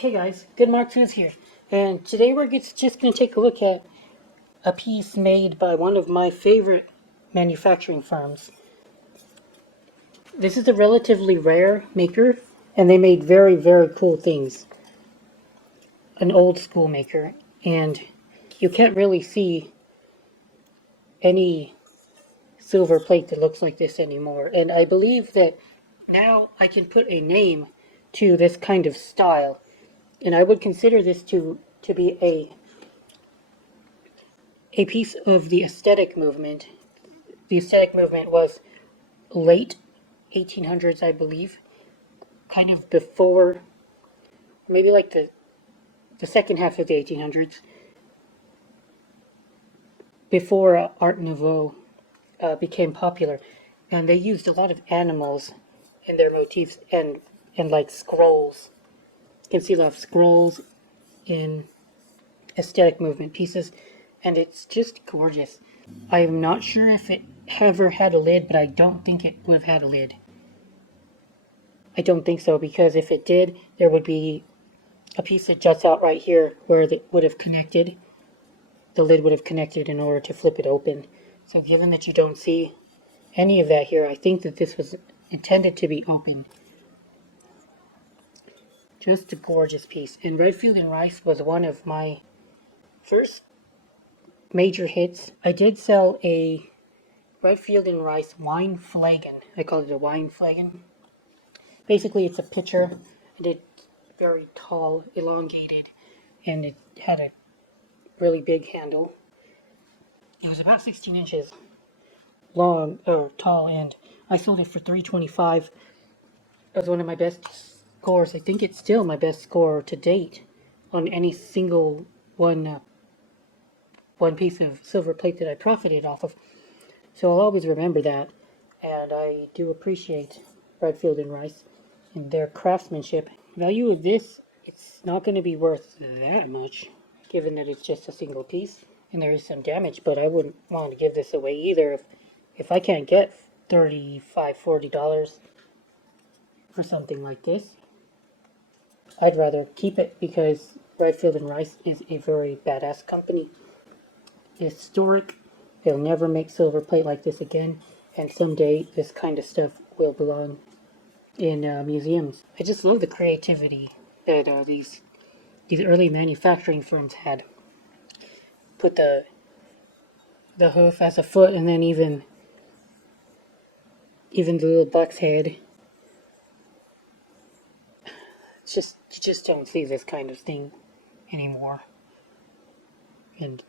Hey guys, Good Martinez here, and today we're just going to take a look at a piece made by one of my favorite manufacturing firms. This is a relatively rare maker, and they made very, very cool things. An old school maker, and you can't really see any silver plate that looks like this anymore. And I believe that now I can put a name to this kind of style, and I would consider this to be a piece of the aesthetic movement. The aesthetic movement was late 1800s, I believe, kind of before, maybe like the second half of the 1800s, before Art Nouveau became popular. And they used a lot of animals in their motifs and like scrolls. You can see a lot of scrolls in aesthetic movement pieces, and it's just gorgeous. I'm not sure if it ever had a lid, but I don't think it would have had a lid. I don't think so, because if it did, there would be a piece that juts out right here where it would have connected. The lid would have connected in order to flip it open. So given that you don't see any of that here, I think that this was intended to be open. Just a gorgeous piece. And Redfield and Rice was one of my first major hits. I did sell a Redfield and Rice wine flagon. I call it a wine flagon. Basically, it's a pitcher, and it's very tall, elongated, and it had a really big handle. It was about 16 inches long, or tall, and I sold it for $3.25. It was one of my best scores. I think it's still my best score to date on any single one piece of silver plate that I profited off of. So I'll always remember that, and I do appreciate Redfield and Rice and their craftsmanship. Value of this, it's not going to be worth that much, given that it's just a single piece and there is some damage, but I wouldn't want to give this away either if I can't get $35, $40 for something like this. I'd rather keep it because Redfield and Rice is a very badass company. Historic. They'll never make silver plate like this again, and someday this kind of stuff will belong in museums. I just love the creativity that these early manufacturing firms had. Put the hoof as a foot, and then even the little buck's head. It's just, you just don't see this kind of thing anymore. And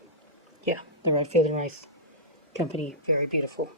yeah, the Redfield and Rice company, very beautiful.